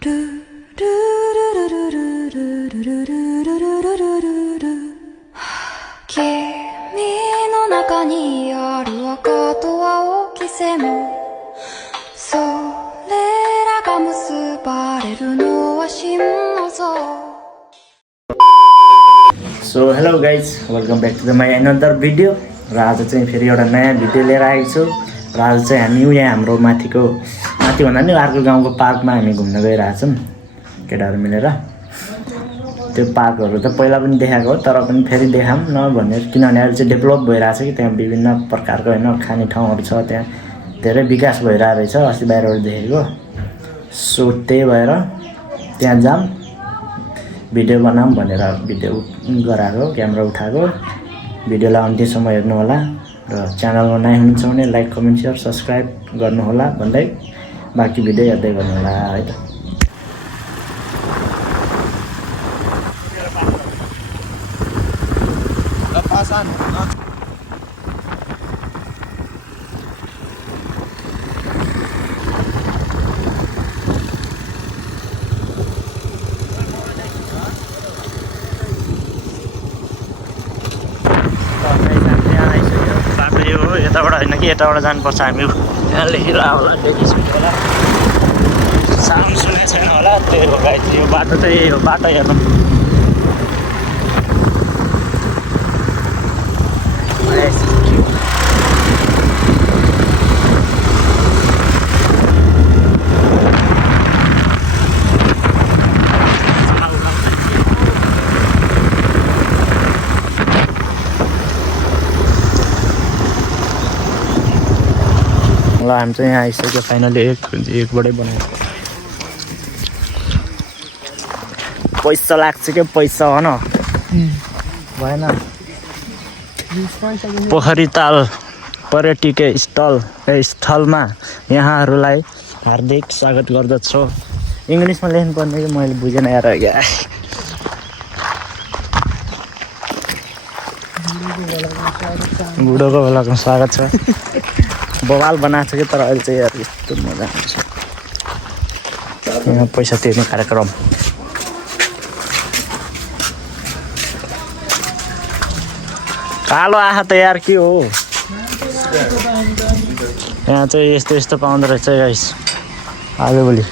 の中にある赤と青き線もそれらが結ばれるのは真の像 So hello guys, welcome back to my another video. र आज चाहिँ फेरि एउटा नयाँ भिडियो लिएर आएको छु र आज चाहिँ हामी यहाँ हाम्रो माथि भन्दा नि अर्को गाउँको पार्कमा हामी घुम्न गइरहेछौँ केटाहरू मिलेर। त्यो पार्कहरू त पहिला पनि देखाएको हो तर पनि फेरि देखाऊँ न भनेर, किनभने अहिले चाहिँ डेभलप भइरहेछ कि त्यहाँ विभिन्न प्रकारको हैन खाने ठाउँहरू छ, त्यहाँ धेरै विकास भइरहेको रहेछ अस्ति बाहिरबाट देखेको। सो त्यही भएर त्यहाँ जाम भिडियो बनाऊँ भनेर भिडियो गराएको, क्यामेरा उठाएको। भिडियोलाई अन्त्यसम्म हेर्नु होला र च्यानलमा नयाँ हुनुहुन्छ भने लाइक कमेन्ट शेयर सब्स्क्राइब गर्नु होला भन्दै बाँकी भिडियो हेर्दै गर्नु होला है त। यताबाट होइन कि यताबाट जानुपर्छ हामी, त्यहाँ लेखेर होला देखिसक्यो होला, साउन्ड सुनेको छैन होला, त्यही हो गाइस। यो बाटो चाहिँ यही हो, बाटो हेर्नु ल। हामी चाहिँ यहाँ आइसक्यो फाइनली, एकबाटै बनाएको। पैसा लाग्छ क्या, पैसा हो न भएन। पोखरी ताल पर्यटकीय स्थलमा यहाँहरूलाई हार्दिक स्वागत गर्दछु। इङ्ग्लिसमा लेख्नु पर्ने कि मैले बुझेन यार। बुढोको बेलाको स्वागत छ। बवाल बनाएको छ कि तर अहिले चाहिँ यार यस्तो मजा आउँछ। यहाँ पैसा तिर्ने कार्यक्रम। कालो आँखा त यार के हो, यहाँ चाहिँ यस्तो यस्तो पाउँदो रहेछ गाइस आजभोलि।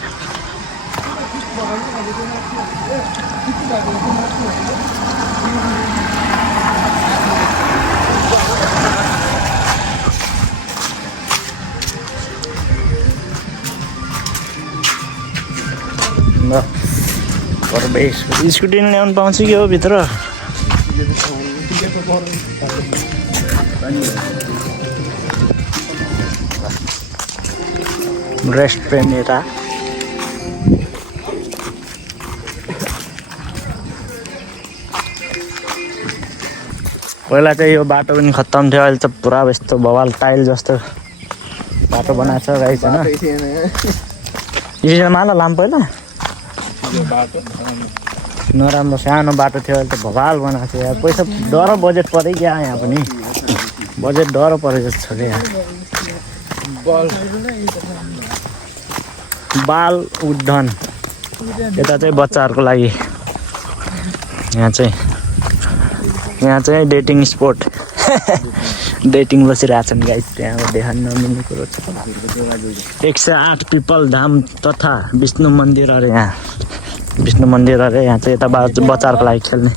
स्कुटी ल्याउनु पाउँछ कि हो भित्र? रेस्टुरेन्ट यता पहिला चाहिँ यो बाटो पनि खत्तम थियो, अहिले त पुरा यस्तो बवाल टाइल जस्तो बाटो बनाएको छ गाइस हैन। यो माला लाम पहिला नराम्रो सानो बाटो थियो, अहिले त भवाल बनाएको छ यार। पैसा डर बजेट पऱ्यो क्या, यहाँ पनि बजेट डर परेको जस्तो छ क्या। बाल उद्यान यता चाहिँ बच्चाहरूको लागि, यहाँ चाहिँ डेटिङ स्पोट डेटिङ बसिरहेछन् गाइस। त्यहाँ देखाउन नमिल्ने कुरो छ। 108 पिपल धाम तथा विष्णु मन्दिर अरे, यहाँ विष्णु मन्दिर अरे। यहाँ चाहिँ यता बच्चाहरूको लागि खेल्ने।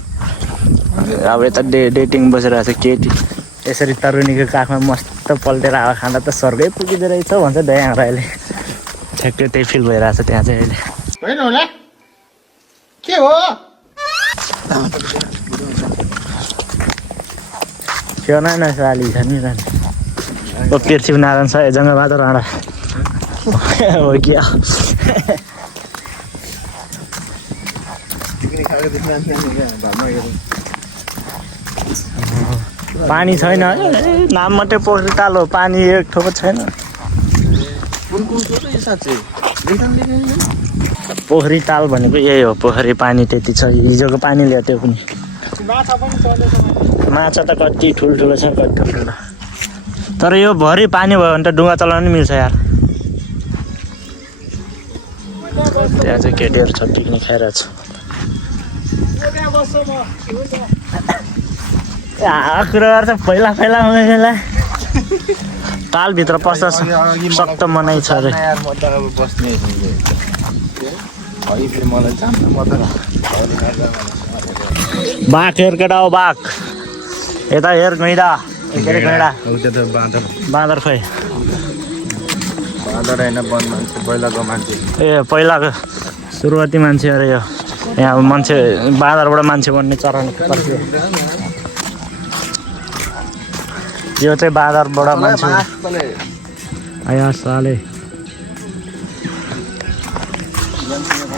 अब यता डेटिङ बसिरहेको छ केटी। यसरी तरुनीको काखमा मस्त पल्टेर हावा खाँदा त स्वर्गै पुगिँदो रहेछ भन्छ दयाङ राईले। ठ्याक्कै त्यही फिल भइरहेछ त्यहाँ चाहिँ अहिले। होइन होला के हो क्यों ना साली छ नि जाने ओ पृथ्वीनारायण छ जङ्गबहादुर राणा हो क्या। पानी छैन, नाम मात्रै पोखरी ताल हो, पानी एक ठोको छैन। पोखरी ताल भनेको यही हो, पोखरी पानी त्यति छ। हिजोको पानी ल्यायो त्यो पनि। माछा त कति ठुल्ठुलो छ, कति ठुल्ठुलो। तर यो भरि पानी भयो भने त डुङ्गा चलाउन नि मिल्छ यार। त्यहाँ चाहिँ केटीहरू छ पिकनिक खाइरहेको छ कुरा गर्छ पहिला मैले तालभित्र पस्दा सक्त मनाइ छ अरे बाघ हेर केटा हो बाघ यता हेर गैँडा के अरे गैँडा बाँदर खै पहिलाको मान्छे ए पहिलाको सुरुवाती मान्छे अरे यो यहाँ अब मान्छे बाँदरबाट मान्छे बन्ने चरण पर्थ्यो यो चाहिँ बाँदरबाट मान्छे आया साले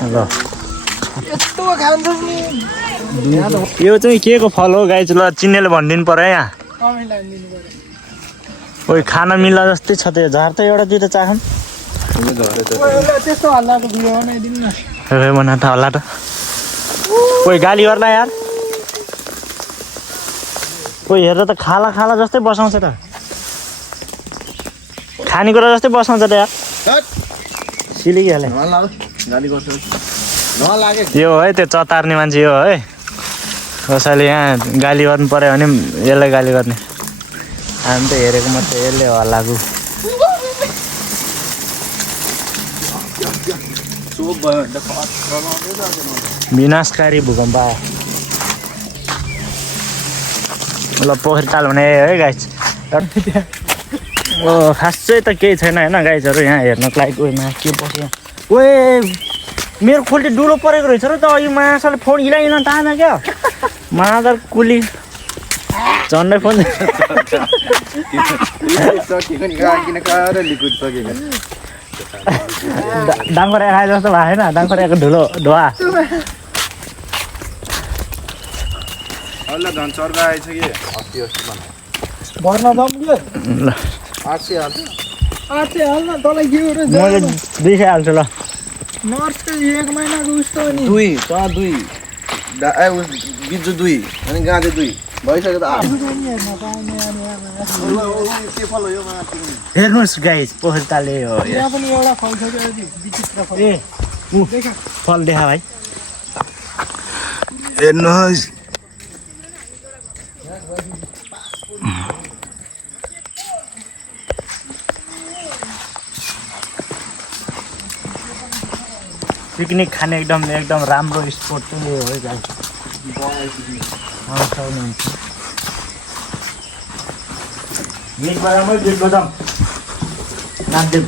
ल यो चाहिँ के को फल हो गाई ल चिन्नेले भनिदिनु पर्यो यहाँ कोही खान मिल्ला जस्तै छ त्यो झर त एउटा दुइटा चाहन् बना त हल्ला त कोही गाली गर्ला यार कोही हेरेर त खाला खाला जस्तै बसाउँछ त खानेकुरा जस्तै बसाउँछ त यार सिलिहाले यो है त्यो चतार्ने मान्छे यो है कसैले यहाँ गाली गर्नु पर्यो भने यसलाई गाली गर्ने हामी त हेरेको मात्रै यसले हल्लाको विनाशकारी भूकम्प आयो ल पोखरी ताल भने है गाइस ओ खास चाहिँ त केही छैन होइन गाइसहरू यहाँ हेर्नको लागि उयोमा के बस्यो ओए मेरो खोल्टी डुलो परेको रहेछ र त यो माछाले फोन हिलाइहिँड्न तान क्या मादर कुली झन्डै फोन डाङ्गोरा खाए जस्तो भएको होइन डाङ्गोराको धुलो धुवा मैले 200 हाल्छु ल बिजु 2 अनि गाँदे 2 भइसक्यो त हेर्नुहोस् गाइस पोखरी ताले हो ए फल देखा भाइ हेर्नुहोस् पिकनिक खाने एकदम राम्रो स्पोट चाहिँ यो हो गाइस मिक बजामै गीत बजाम नाच्दिउँ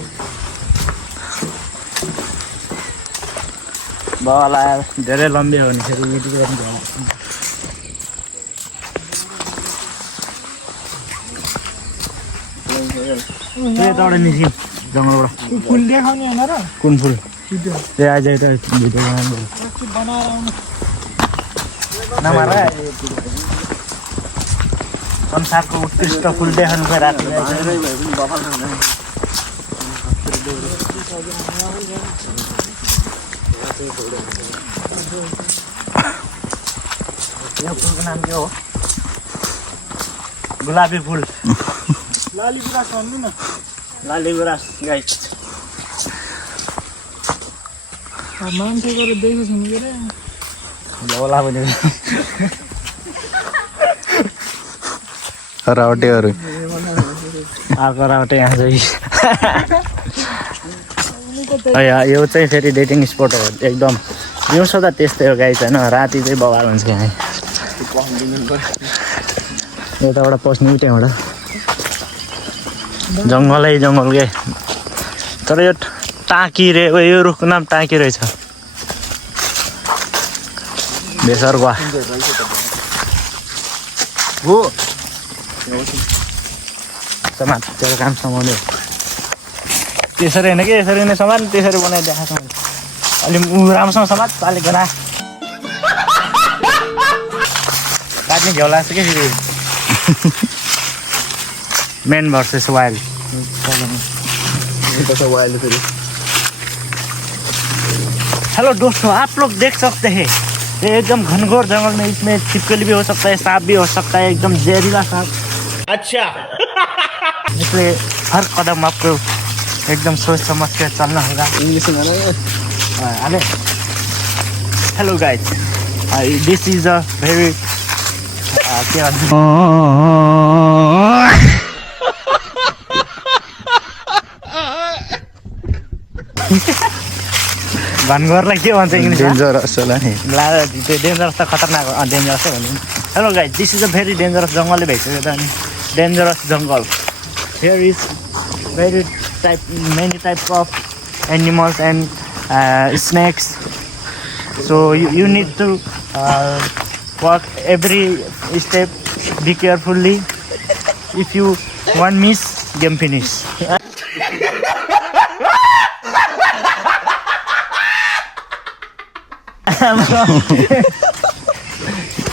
बाबाला धेरै लम्बी हो भने फेरि गीत गर्नु यताबाट निस्क्यौँ जङ्गलबाट फुल देखाउने होइन र कुन फुल ए आज यता भिडियो नमार संसारको उत्कृष्ट फुल देखाउनु चाहिँ राति यो फुलको नाम के हो गुलाबी फुल लाली गुराँस भन्नु न लाली गुराँस गाइस मान्छे गरेर देखेको छु नि के रे होला भने रावटेहरू अर्को रावटे यहाँ चाहिँ यो चाहिँ फेरि डेटिङ स्पट हो एकदम दिउँसो त त्यस्तै हो गाइस होइन राति चाहिँ बवाल हुन्छ यहाँ यताबाट पस्ने त्यहाँबाट जङ्गल के तर यो टाँकी रे यो रुखको नाम टाँकी रहेछ बेसरगुवा हो समातेर काम समाउने त्यसरी होइन कि यसरी नै समान त्यसरी बनाइदिएको छ मैले अलि राम्रोसँग समात पालेको ना काट्ने घ्याउ लाग्छ क्या फेरि मैन वर्सेस वाइल्ड हेलो दोस्तों, आप लोग देख सकते हैं ये एकदम घनघोर जंगल में इसमें छिपकली भी हो सकता है, सांप भी हो सकता है, एकदम जहरीला सांप। अच्छा इसलिए हर कदम आपको एकदम सोच समझ के चलना होगा। इंग्लिश में Hello guys, this is a very भन्गरलाई के भन्छ इङ्ग्लिस डेन्जरस होला नि डेन्जरस त खतरनाक डेन्जरसै भन्नु hello guys this is a very dangerous जङ्गलै भइसक्यो त अनि डेन्जरस जङ्गल here is very many types of animals and snakes, so you need to walk every step, be carefully. If you one miss, game finish.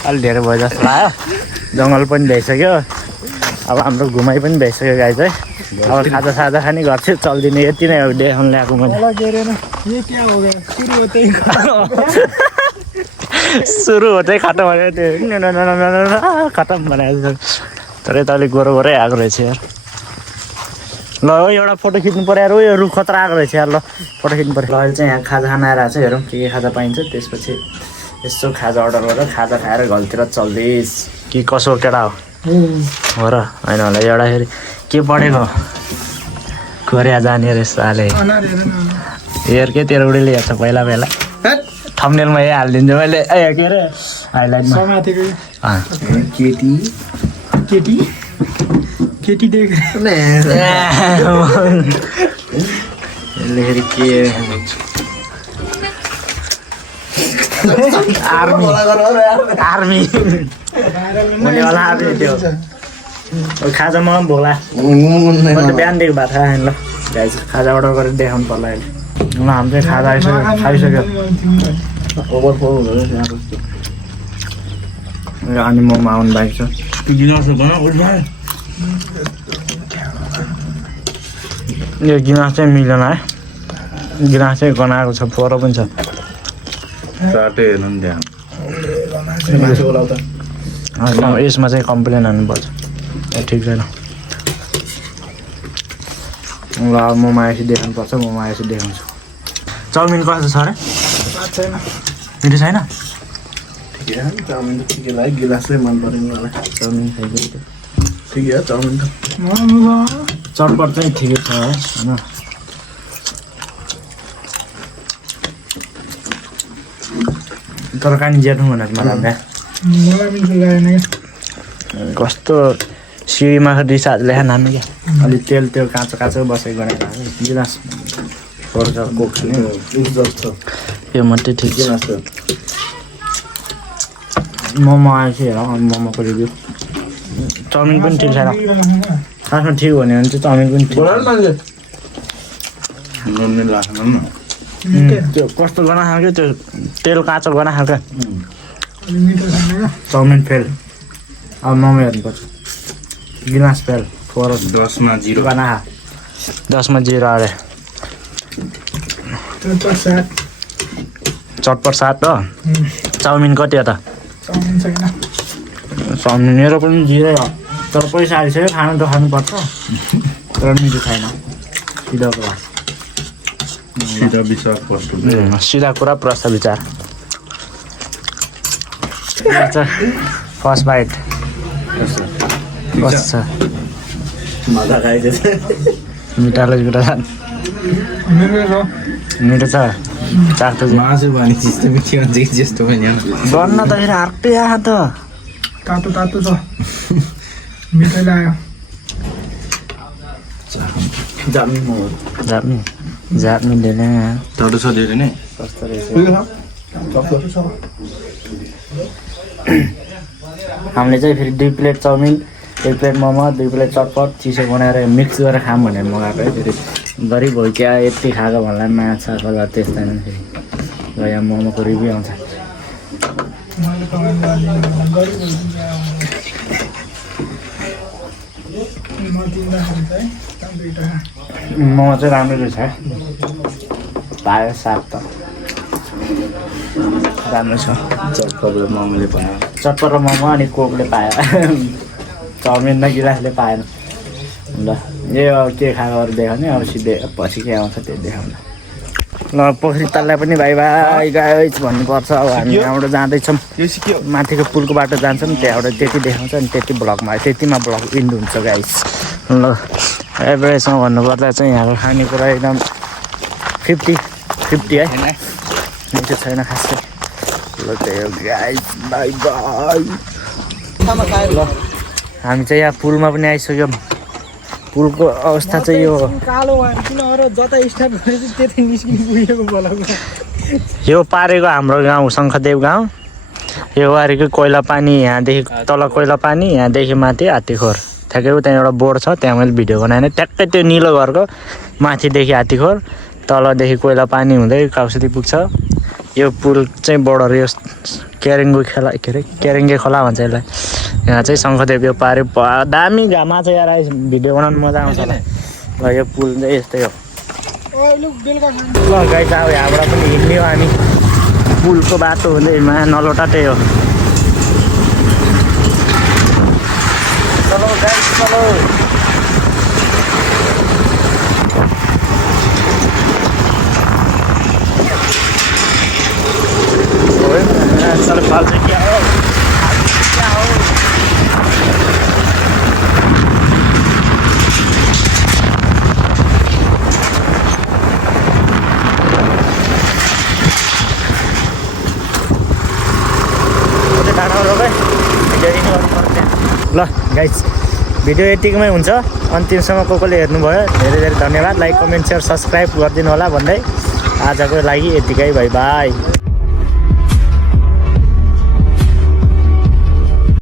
अलि धेरै भयो जस्तो लाग्यो जङ्गल पनि भइसक्यो अब हाम्रो घुमाइ पनि भइसक्यो गाइज है अब खाजा साजा खाने गर्छु चल्दिने यति नै हो देखाउनु ल्याएको मैले सुरु होतै खतम भन्यो त्यो खतम भनेको तर यता अलिक गोरो गोरै आएको रहेछ यार ल एउटा फोटो खिच्नु पऱ्यो यार यो रुख खतरा आएको रहेछ यार ल फोटो खिच्नु पऱ्यो ल अहिले चाहिँ यहाँ खाजा खान आएर छ हेरौँ के खाजा पाइन्छ त्यसपछि यसो खाजा अर्डर गरेर खाजा खाएर घरतिर चल्दैछ कि कसो केटा हो र होइन होला एउटा फेरि के पढेको कोरिया जाने रहेछ साले हेर के तेरो उडीले हेर्छ पहिला पहिला थम्बनेलमा यही हालिदिन्छु मैले ए के अरे हाइलाइटमा केटी लेखेर के आर्मी हुनेवाला आर्मी त्यो खाजा म पनि भोला मैले बिहानदेखि भात खाएँ ल गाइस खाजा अर्डर गरेर देखाउनु पर्ला अहिले ल हामी चाहिँ खाजा खाइसक्यो ओभरफ्लो अनि मोमो आउनु भएको छ यो गिलास चाहिँ मिलेन है गिलास चाहिँ गनाएको छ फोरो पनि छ यसमा चाहिँ कम्प्लेन हाल्नुपर्छ ठिक छैन ल मोमो आएपछि देखाउनु पर्छ मोमो आएपछि देखाउँछु चाउमिन कस्तो छ अरे मिठो छैन चाउमिन त ठिकै लाग्यो गिलास चाहिँ मन पऱ्यो मलाई चाउमिन खाइदियो ठिकै हो चाउमिन त चटपट चाहिँ ठिकै छ है होइन तरकारी जेठो भनेर मलाई कस्तो सिँढीमा रिसाज ल्याए नामी क्या अलिक तेल त्यो काँचो काँचो बसेको गरेको गिलास फोर्छ कोक खाने यो मात्रै ठिक छ मोमो आएछ हेर मोमोको रिभ्यू चाउमिन पनि ठिक छैन खासमा ठिक हो भने चाहिँ चाउमिन पनि ठिक त्यो कस्तो गना खालको त्यो तेल काँचो गना खालको चाउमिन फेल अब मोमो हेर्नुपर्छ गिलास फेल 10मा 0 गना 10मा 0 अरे चटपट सात हो चाउमिन कति हो त चाउमिन मेरो पनि 0 हो तर पैसा आइसक्यो खानु त खानुपर्छ तर मिठो छैन सिधा कुरा प्रश्न विचार फर्स्ट बाइट कस्तो छ मजा खाइदिएछ मिठालो कुरा मिठो छ चाख्छु मासु भने त्यस्तो मिठो हुन्छ कि जस्तो पनि गर्न त फेरि अर्कै आयो त तातो छ मिठो लाग्यो जाप्नी लिने टोटो छ धेरै नै कस्तो रहेछ हामीले चाहिँ फेरि 2 plate chowmein 1 plate momo 2 plate चटपट चिसो बनाएर मिक्स गरेर खाऊँ भनेर मगाएको है फेरि गरिब हो क्या यति खाएको भन्ला माछा कलर त्यस्तै फेरि ल यहाँ मोमोको रिभ्यू आउँछ मोमो चाहिँ राम्रो रहेछ पायो साग त राम्रो छ चटपट मोमोले पायो चटपट र मोमो अनि कोकले पायो चाउमिन र गिलासले पाएन ल यो के खाएको देखाउने अब सिधै पछि के आउँछ त्यो देखाउनु ल पोखरी तल्लाई पनि भाइ भाइ गाइस भन्नुपर्छ अब हामी यहाँबाट जाँदैछौँ माथिको पुलको बाटो जान्छौँ त्यहाँबाट त्यति देखाउँछ अनि त्यतिमा ब्लग इन्ड हुन्छ गाइस ल एभरेजमा भन्नुपर्दा चाहिँ यहाँको खानेकुरा एकदम 50-50 है मिठो छैन खासै ल त्यही हो गाइस बाई बाई ल हामी चाहिँ यहाँ पुलमा पनि आइसक्यौँ पुलको अवस्था चाहिँ यो कालो भयो किन अरू जता स्टार्ट गरेपछि त्यतै निस्किनु पुगेको बोलाको यो पारेको हाम्रो गाउँ शङ्खदेव गाउँ यो वारीको कोइला पानी यहाँदेखि तल कोइला पानी यहाँदेखि माथि हात्तीखोर ठ्याक्कै त्यहाँ एउटा बोर्ड छ त्यहाँ मैले भिडियो बनाएँ ट्याक्कै त्यो निलो घरको माथिदेखि हात्तीखोर तलदेखि कोइला पानी हुँदै काउसरी पुग्छ यो पुल चाहिँ बोर्डर यो क्यारेङ्गे खोला भन्छ यसलाई यहाँ चाहिँ शङ्खदेव यो पारे दामी घाममा चाहिँ यार भिडियो बनाउनु मजा आउँछ ल यो पुल चाहिँ यस्तै हो ल गाइस अब यहाँबाट पनि हिँड्ने हो हामी पुलको बाटो हुँदै नलोटा त्यही हो चलो गाइस चलो चलो फाल्छ क्या हो ल गाइस भिडियो यतिकैमै हुन्छ अन्तिमसम्म कसले हेर्नुभयो धेरै धेरै धन्यवाद लाइक कमेन्ट सेयर सब्सक्राइब गरिदिनु होला भन्दै आजको लागि यतिकै बाई बाई